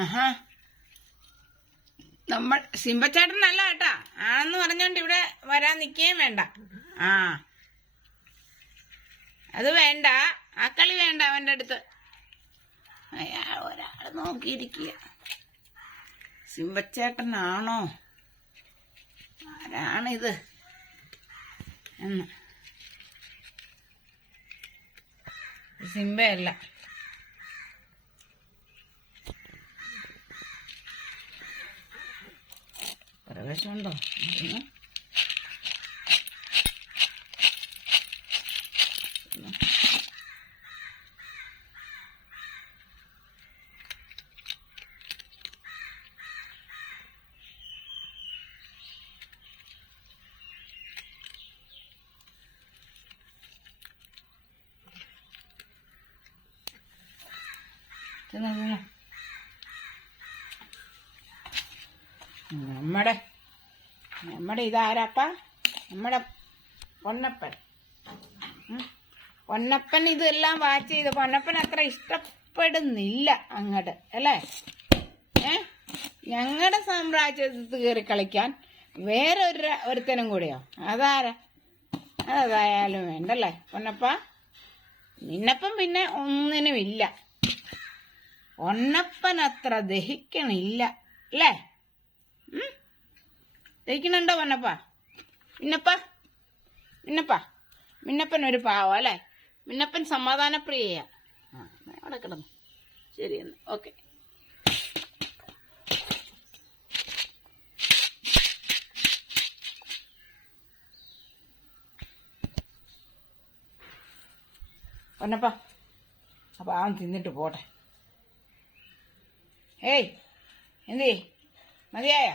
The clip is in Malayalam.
ആഹാ, നമ്മൾ സിംബച്ചേട്ടനല്ല കേട്ടാ, ആണെന്ന് പറഞ്ഞോണ്ട് ഇവിടെ വരാൻ നിൽക്കുകയും വേണ്ട. ആ, അത് വേണ്ട, ആ കളി വേണ്ട അവൻ്റെ അടുത്ത്. അയാൾ ഒരാൾ നോക്കിയിരിക്കുക. സിംബച്ചേട്ടനാണോ ആരാണിത് എന്ന്. സിംബയല്ല. പ്രവേശമുണ്ടോ? നമ്മുടെ ഇതാരാപ്പ? നമ്മുടെ പൊന്നപ്പൻ. പൊന്നപ്പൻ ഇതെല്ലാം വാച്ച് ചെയ്ത് പൊന്നപ്പൻ അത്ര ഇഷ്ടപ്പെടുന്നില്ല അങ്ങോട്ട്, അല്ലേ? ഞങ്ങളുടെ സാമ്രാജ്യത്ത് കയറി കളിക്കാൻ വേറെ ഒരുത്തനും കൂടെയോ? അതാരാ? അതായാലും വേണ്ടല്ലേ പൊന്നപ്പ. നിന്നപ്പം പിന്നെ ഒന്നിനുമില്ല. പൊന്നപ്പൻ അത്ര ദഹിക്കണില്ല, അല്ലേ? ദഹിക്കണുണ്ടോ പൊന്നപ്പ? മിന്നപ്പൻ ഒരു പാവം, അല്ലേ? മിന്നപ്പൻ സമാധാനപ്രിയയാ. അവിടെ കിടന്നു. ശരി, എന്ന് ഓക്കെ. പൊന്നപ്പ, അപ്പൊ അവൻ തിന്നിട്ട് പോട്ടെ. ഏയ്, എന്തേ മതിയായ?